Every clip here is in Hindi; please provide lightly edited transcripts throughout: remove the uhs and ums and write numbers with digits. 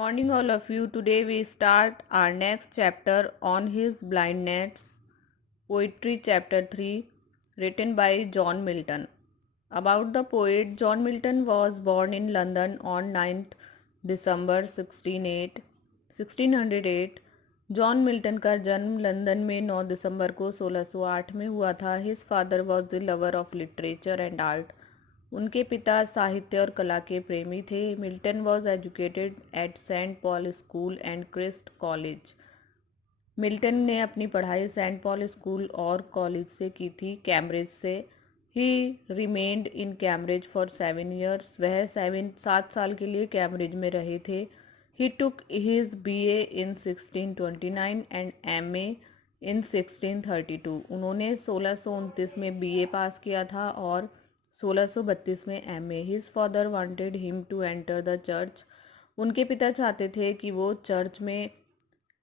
Morning, all of you. Today we start our next chapter on his blindness, poetry chapter 3, written by John Milton. About the poet, John Milton was born in London on 9th December 1608. John Milton का जन्म लंदन में 9 दिसंबर को 1608 में हुआ था. His father was the lover of literature and art. उनके पिता साहित्य और कला के प्रेमी थे. Milton was educated at Saint Paul School and Christ College. मिल्टन ने अपनी पढ़ाई सेंट पॉल स्कूल और कॉलेज से की थी, कैम्ब्रिज से. He remained in Cambridge for 7 years. वह 7 साल के लिए कैम्ब्रिज में रहे थे. He took his BA in 1629 and MA in 1632. उन्होंने 1629 में BA पास किया था और 1632 में MA. His father wanted him to enter the church. उनके पिता चाहते थे कि वो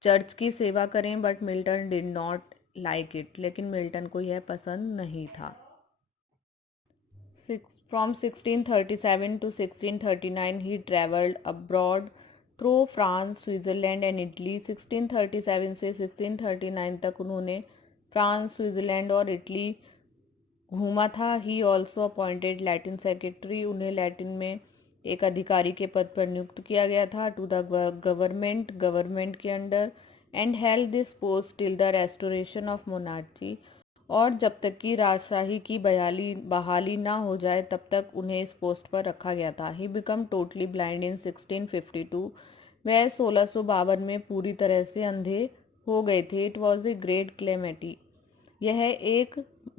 चर्च की सेवा करें, but Milton did not like it. लेकिन मिल्टन को यह पसंद नहीं था. From 1637 to 1639 he traveled abroad through France, Switzerland and Italy. 1637 से 1639 तक उन्होंने फ्रांस, स्विट्ज़रलैंड और इटली घूमा था. He also appointed Latin secretary. उन्हें लैटिन में एक अधिकारी के पद पर नियुक्त किया गया था. टू द गवर्नमेंट के under. And held this post till the restoration of monarchy. और जब तक कि राजशाही की बहाली ना हो जाए तब तक उन्हें इस पोस्ट पर रखा गया था. ही बिकम टोटली ब्लाइंड इन 1652. वह 1652 में पूरी तरह से अंधे हो गए थे. It was a great calamity. यह एक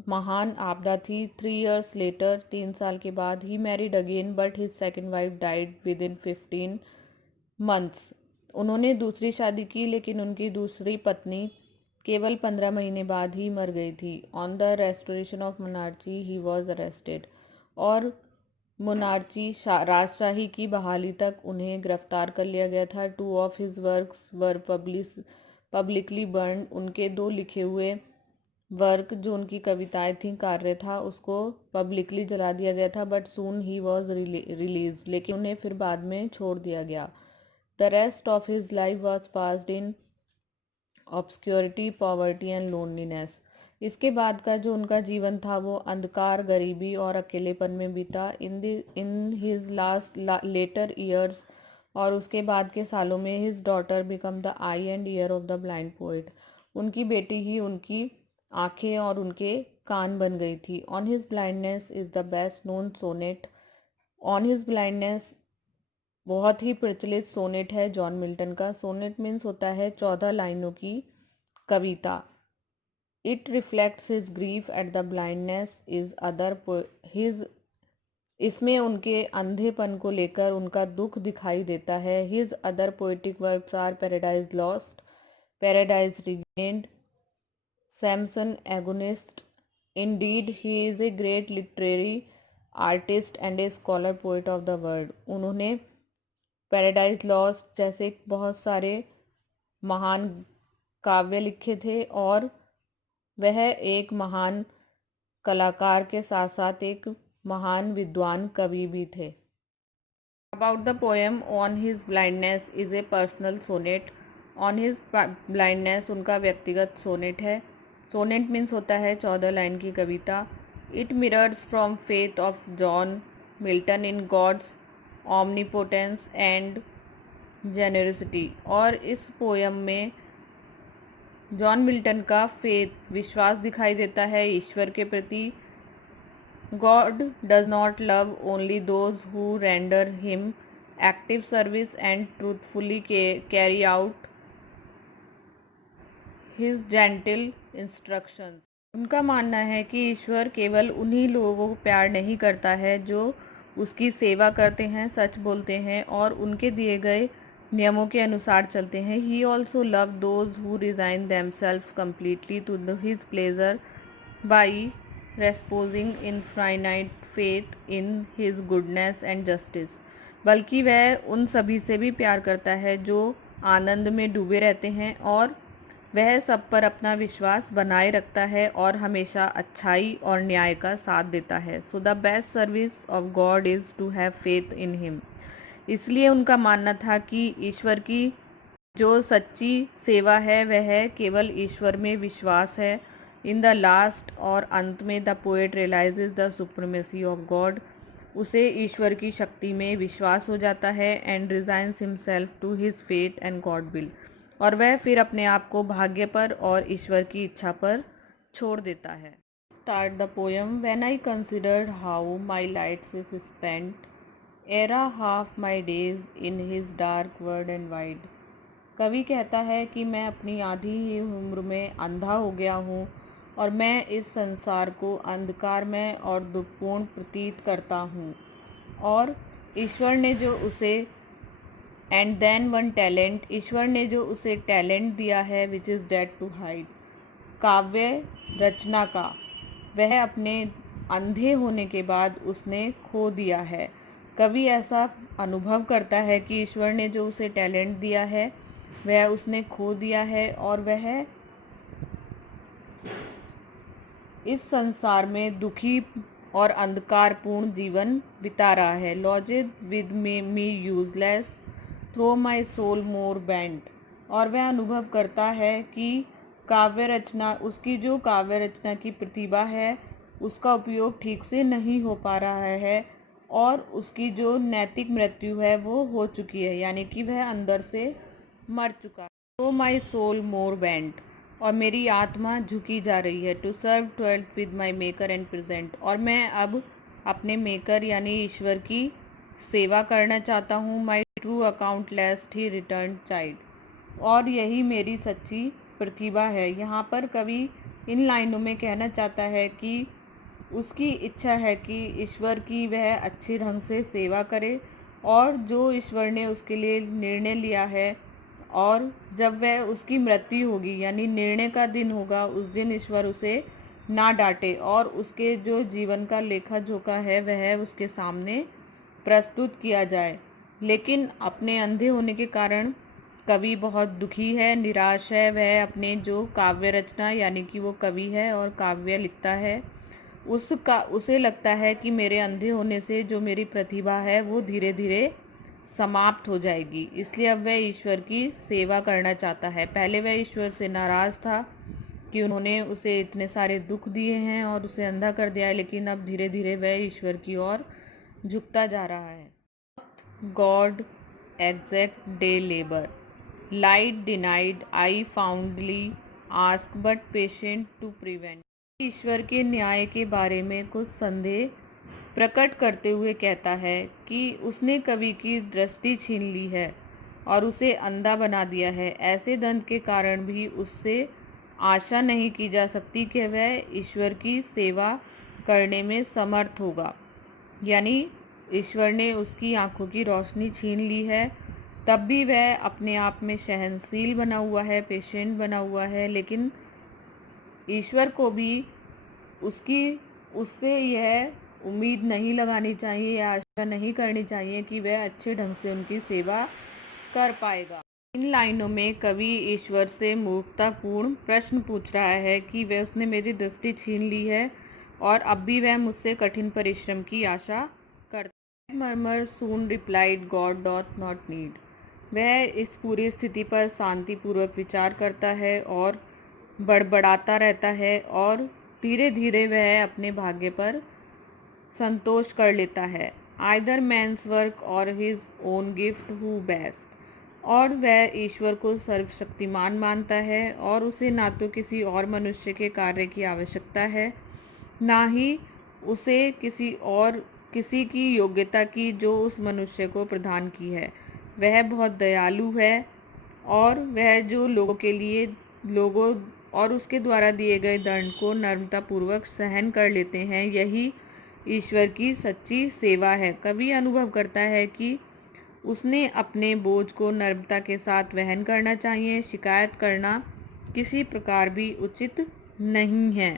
महान आपदा थी. 3 years लेटर, 3 साल के बाद, he married again but his second wife died within 15 months. उन्होंने दूसरी शादी की लेकिन उनकी दूसरी पत्नी केवल 15 महीने बाद ही मर गई थी. On the restoration of monarchy he was arrested. और मोनार्ची राजशाही की बहाली तक उन्हें गिरफ्तार कर लिया गया था. 2 of his works were publicly burn. उनके 2 लिखे हुए वर्क, जो उनकी कविताएं थी, कार्य था, उसको पब्लिकली जला दिया गया था. But soon he was release. लेकिन उन्हें फिर बाद में छोड़ दिया गया. The rest of his life was passed in obscurity, poverty and loneliness. इसके बाद का जो उनका जीवन था वो अंधकार, गरीबी और अकेलेपन में बीता. इन हिज लेटर ईयर्स, और उसके बाद के सालों में, his daughter become the I and year of the blind poet. उनकी बेटी ही उनकी आंखें और उनके कान बन गई थी. On his blindness is the best known sonnet. On his blindness बहुत ही प्रचलित सोनेट है जॉन मिल्टन का. सोनेट मीन्स होता है 14 लाइनों की कविता. It reflects his grief at the blindness is other his. इसमें उनके अंधेपन को लेकर उनका दुख दिखाई देता है. His other poetic works are Paradise Lost, Paradise Regained, Samson Agonistes. Indeed he is a great literary artist and a scholar poet of the world. उन्होंने पैराडाइज लॉस्ट जैसे बहुत सारे महान काव्य लिखे थे और वह एक महान कलाकार के साथ साथ एक महान विद्वान कवि भी थे. About the poem on his blindness is a personal sonnet. On his blindness उनका व्यक्तिगत सोनेट है. सोनेट मीन्स होता है 14 लाइन की कविता. It mirrors from faith of John Milton in God's omnipotence and generosity. और इस पोयम में जॉन मिल्टन का फेथ, विश्वास दिखाई देता है ईश्वर के प्रति. God does not love only those who render him active service and truthfully carry out his gentle instructions. उनका मानना है कि ईश्वर केवल उन्हीं लोगों को प्यार नहीं करता है जो उसकी सेवा करते हैं, सच बोलते हैं और उनके दिए गए नियमों के अनुसार चलते हैं. He also love those who resign themselves completely to his pleasure by reposing infinite faith in his goodness and justice. बल्कि वह उन सभी से भी प्यार करता है जो आनंद में डूबे रहते हैं और वह सब पर अपना विश्वास बनाए रखता है और हमेशा अच्छाई और न्याय का साथ देता है. So the best service of God is to have faith in him. इसलिए उनका मानना था कि ईश्वर की जो सच्ची सेवा है वह केवल ईश्वर में विश्वास है। इन द लास्ट और अंत में the poet realises the supremacy of God. उसे ईश्वर की शक्ति में विश्वास हो जाता है and resigns himself to his fate and God will. और वह फिर अपने आप को भाग्य पर और ईश्वर की इच्छा पर छोड़ देता है। Start the poem. When I considered how my lights is spent era half my days in his dark word and wide. कवि कहता है कि मैं अपनी आधी ही उम्र में अंधा हो गया हूँ और मैं इस संसार को अंधकार में और दुखपूर्ण प्रतीत करता हूँ। और ईश्वर ने जो उसे एंड देन वन टैलेंट, ईश्वर ने जो उसे टैलेंट दिया है which is death to hide, काव्य रचना का, वह अपने अंधे होने के बाद उसने खो दिया है। कवि ऐसा अनुभव करता है कि ईश्वर ने जो उसे टैलेंट दिया है वह उसने खो दिया है और वह इस संसार में दुखी और अंधकारपूर्ण जीवन बिता रहा है। Lodged with me useless though my soul more bent. और वह अनुभव करता है कि काव्य रचना, उसकी जो काव्य रचना की प्रतिभा है उसका उपयोग ठीक से नहीं हो पा रहा है और उसकी जो नैतिक मृत्यु है वो हो चुकी है, यानी कि वह अंदर से मर चुका है। तो माई सोल मोर बेंट, और मेरी आत्मा झुकी जा रही है to serve therewith my maker and present. और मैं अब अपने मेकर यानी ईश्वर की सेवा करना चाहता हूँ। My true account lest he return chide. और यही मेरी सच्ची प्रतिभा है। यहाँ पर कवि इन लाइनों में कहना चाहता है कि उसकी इच्छा है कि ईश्वर की वह अच्छे ढंग से सेवा करे और जो ईश्वर ने उसके लिए निर्णय लिया है, और जब वह उसकी मृत्यु होगी यानी निर्णय का दिन होगा, उस दिन ईश्वर उसे ना डांटे और उसके जो जीवन का लेखा जोखा है वह उसके सामने प्रस्तुत किया जाए। लेकिन अपने अंधे होने के कारण कवि बहुत दुखी है, निराश है। वह अपने जो काव्य रचना, यानी कि वो कवि है और काव्य लिखता है, उसे लगता है कि मेरे अंधे होने से जो मेरी प्रतिभा है वो धीरे धीरे समाप्त हो जाएगी। इसलिए अब वह ईश्वर की सेवा करना चाहता है। पहले वह ईश्वर से नाराज़ था कि उन्होंने उसे इतने सारे दुख दिए हैं और उसे अंधा कर दिया है, लेकिन अब धीरे धीरे वह ईश्वर की ओर झुकता जा रहा है। God exact day labour light denied I fondly ask but patience to prevent. ईश्वर के न्याय के बारे में कुछ संदेह प्रकट करते हुए कहता है कि उसने कवि की दृष्टि छीन ली है और उसे अंधा बना दिया है। ऐसे दंड के कारण भी उससे आशा नहीं की जा सकती कि वह ईश्वर की सेवा करने में समर्थ होगा। यानी ईश्वर ने उसकी आंखों की रोशनी छीन ली है, तब भी वह अपने आप में सहनशील बना हुआ है, पेशेंट बना हुआ है। लेकिन ईश्वर को भी उससे यह उम्मीद नहीं लगानी चाहिए या आशा नहीं करनी चाहिए कि वह अच्छे ढंग से उनकी सेवा कर पाएगा। इन लाइनों में कवि ईश्वर से मूर्खतापूर्ण प्रश्न पूछ रहा है कि वह उसने मेरी दृष्टि छीन ली है और अब भी वह मुझसे कठिन परिश्रम की आशा करता है। Murmur soon replied God doth not need. वह इस पूरी स्थिति पर शांतिपूर्वक विचार करता है और बड़बड़ाता रहता है और धीरे धीरे वह अपने भाग्य पर संतोष कर लेता है। आइदर मैंस वर्क और his own gift who best. और वह ईश्वर को सर्वशक्तिमान मानता है और उसे ना तो किसी और मनुष्य के कार्य की आवश्यकता है, ना ही उसे किसी की योग्यता की जो उस मनुष्य को प्रदान की है। वह बहुत दयालु है और वह जो लोगों और उसके द्वारा दिए गए दंड को नम्रतापूर्वक सहन कर लेते हैं। यही ईश्वर की सच्ची सेवा है। कवि अनुभव करता है कि उसने अपने बोझ को नम्रता के साथ वहन करना चाहिए। शिकायत करना किसी प्रकार भी उचित नहीं है।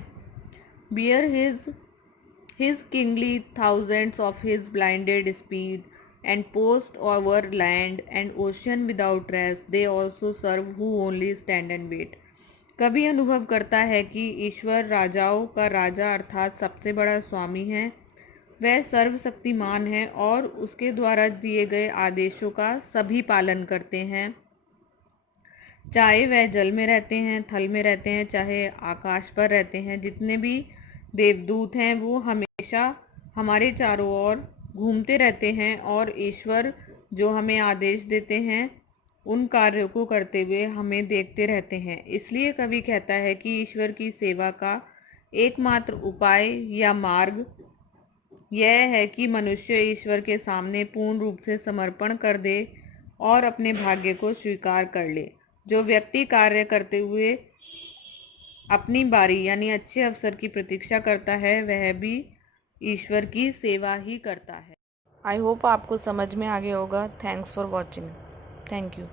Bear his kingly thousands of his blinded speed and post over land and ocean without rest, they also serve who only stand and wait। कवि अनुभव करता है कि ईश्वर राजाओं का राजा अर्थात सबसे बड़ा स्वामी है वह सर्वशक्तिमान है और उसके द्वारा दिए गए आदेशों का सभी पालन करते हैं। चाहे वह जल में रहते हैं, थल में रहते हैं, चाहे आकाश पर रहते हैं, जितने भी देवदूत हैं वो हमेशा हमारे चारों ओर घूमते रहते हैं और ईश्वर जो हमें आदेश देते हैं उन कार्यों को करते हुए हमें देखते रहते हैं। इसलिए कवि कहता है कि ईश्वर की सेवा का एकमात्र उपाय या मार्ग यह है कि मनुष्य ईश्वर के सामने पूर्ण रूप से समर्पण कर दे और अपने भाग्य को स्वीकार कर ले। जो व्यक्ति कार्य करते हुए अपनी बारी यानी अच्छे अवसर की प्रतीक्षा करता है वह भी ईश्वर की सेवा ही करता है। आई होप आपको समझ में आ गया होगा। Thanks for watching. Thank you.